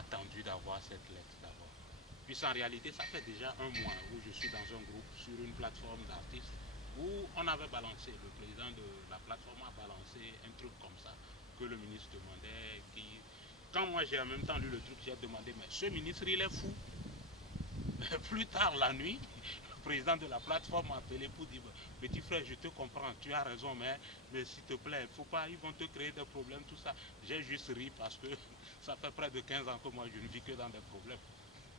attendu d'avoir cette lettre d'abord. Puisqu'en réalité, ça fait déjà un mois où je suis dans un groupe sur une plateforme d'artistes où on avait balancé, le président de la plateforme a balancé un truc comme ça, que le ministre demandait. Quand moi j'ai en même temps lu le truc, j'ai demandé, mais ce ministre il est fou. Plus tard la nuit, le président de la plateforme m'a appelé pour dire, petit frère, je te comprends, tu as raison, mais s'il te plaît, faut pas, ils vont te créer des problèmes, tout ça. J'ai juste ri parce que ça fait près de 15 ans que moi je ne vis que dans des problèmes.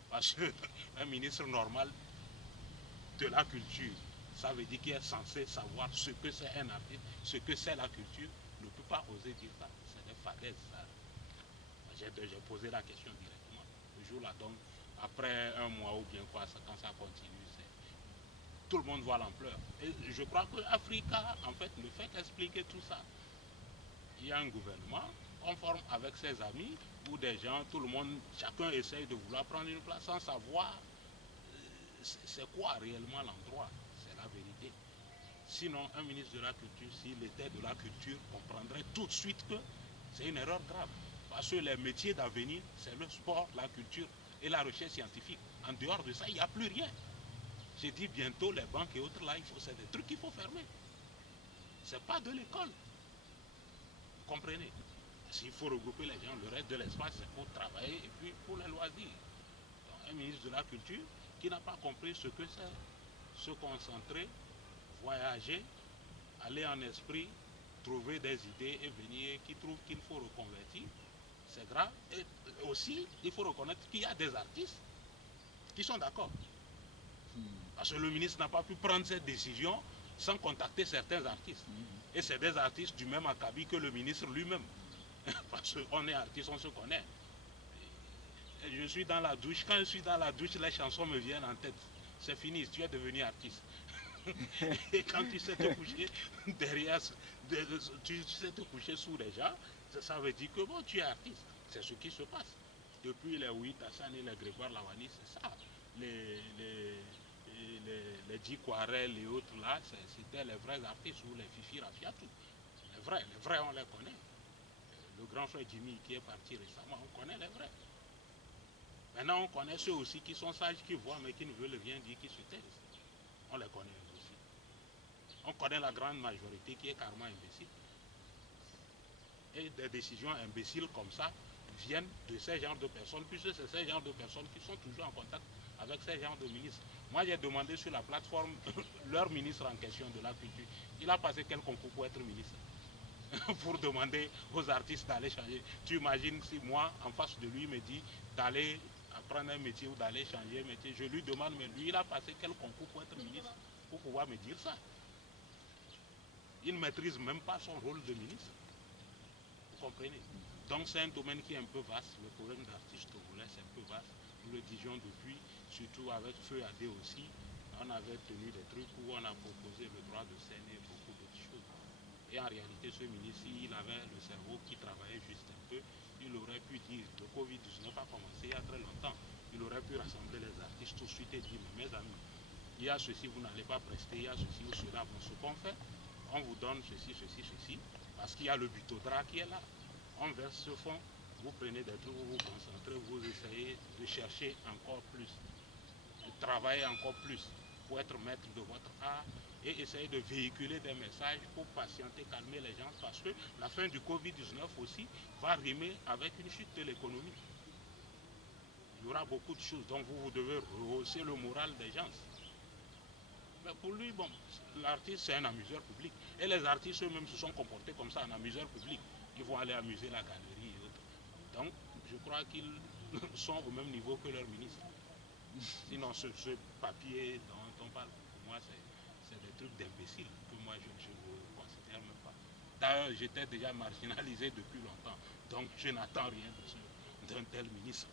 Parce qu'un ministre normal de la culture, ça veut dire qu'il est censé savoir ce que c'est un artiste, ce que c'est la culture, ne peut pas oser dire ça. C'est des falaises, ça. J'ai posé la question directement. Le jour-là, donc, après un mois ou bien quoi, quand ça continue, tout le monde voit l'ampleur. Et je crois que Africa, en fait, ne fait qu'expliquer tout ça. Il y a un gouvernement conforme avec ses amis, où des gens, tout le monde, chacun essaye de vouloir prendre une place sans savoir c'est quoi réellement l'endroit. C'est la vérité. Sinon, un ministre de la Culture, s'il était de la culture, comprendrait tout de suite que c'est une erreur grave. Parce que les métiers d'avenir, c'est le sport, la culture et la recherche scientifique. En dehors de ça, il n'y a plus rien. J'ai dit bientôt, les banques et autres, là, c'est des trucs qu'il faut fermer. C'est pas de l'école. Vous comprenez? S'il faut regrouper les gens, le reste de l'espace, c'est pour travailler et puis pour les loisirs. Donc, un ministre de la Culture qui n'a pas compris ce que c'est, se concentrer, voyager, aller en esprit, trouver des idées et venir, qui trouve qu'il faut reconvertir, c'est grave. Et aussi, il faut reconnaître qu'il y a des artistes qui sont d'accord. Parce que le ministre n'a pas pu prendre cette décision sans contacter certains artistes. Et c'est des artistes du même acabit que le ministre lui-même. Parce qu'on est artiste, on se connaît. Et je suis dans la douche. Quand je suis dans la douche, les chansons me viennent en tête. C'est fini, tu es devenu artiste. Et quand tu sais te coucher derrière, tu sais te coucher sous les gens, ça veut dire que bon, tu es artiste. C'est ce qui se passe. Depuis les Ouït Hassan et les Grégoire Lawani, c'est ça. Les Djikwarel et autres là, c'était les vrais artistes ou les Fifi Rafiatou. Les vrais on les connaît. Le grand frère Jimmy qui est parti récemment, on connaît les vrais. Maintenant on connaît ceux aussi qui sont sages, qui voient mais qui ne veulent rien dire, qui se taisent. On les connaît aussi. On connaît la grande majorité qui est carrément imbécile. Et des décisions imbéciles comme ça viennent de ces genres de personnes, puisque c'est ces genres de personnes qui sont toujours en contact avec ces genres de ministres. Moi j'ai demandé sur la plateforme leur ministre en question de la culture, il a passé quel concours pour être ministre pour demander aux artistes d'aller changer. Tu imagines si moi en face de lui me dit d'aller apprendre un métier ou d'aller changer un métier, je lui demande, mais lui il a passé quel concours pour être ministre pour pouvoir me dire ça. Il ne maîtrise même pas son rôle de ministre. Vous comprenez? Donc c'est un domaine qui est un peu vaste. Le problème d'artiste togolais, c'est un peu vaste. Nous le disions depuis, surtout avec Feu AD aussi. On avait tenu des trucs où on a proposé le droit de scène et beaucoup d'autres choses. Et en réalité, ce ministre, il avait le cerveau qui travaillait juste un peu. Il aurait pu dire, le Covid-19 a commencé il y a très longtemps. Il aurait pu rassembler les artistes tout de suite et dire, mais mes amis, il y a ceci, vous n'allez pas prester, il y a ceci ou cela. Bon, ce qu'on fait, on vous donne ceci, ceci, ceci, parce qu'il y a le butodra qui est là. On verse ce fonds, vous prenez des trucs, vous vous concentrez, vous essayez de chercher encore plus, de travailler encore plus pour être maître de votre art et essayer de véhiculer des messages pour patienter, calmer les gens, parce que la fin du Covid-19 aussi va rimer avec une chute de l'économie. Il y aura beaucoup de choses, donc vous devez rehausser le moral des gens. Mais pour lui, bon, l'artiste c'est un amuseur public. Et les artistes eux-mêmes se sont comportés comme ça, un amuseur public. Ils vont aller amuser la galerie et autres. Donc, je crois qu'ils sont au même niveau que leur ministre. Sinon, ce papier dont on parle, pour moi, c'est des trucs d'imbéciles que moi, je ne considère même pas. D'ailleurs, j'étais déjà marginalisé depuis longtemps. Donc, je n'attends rien d'un tel ministre.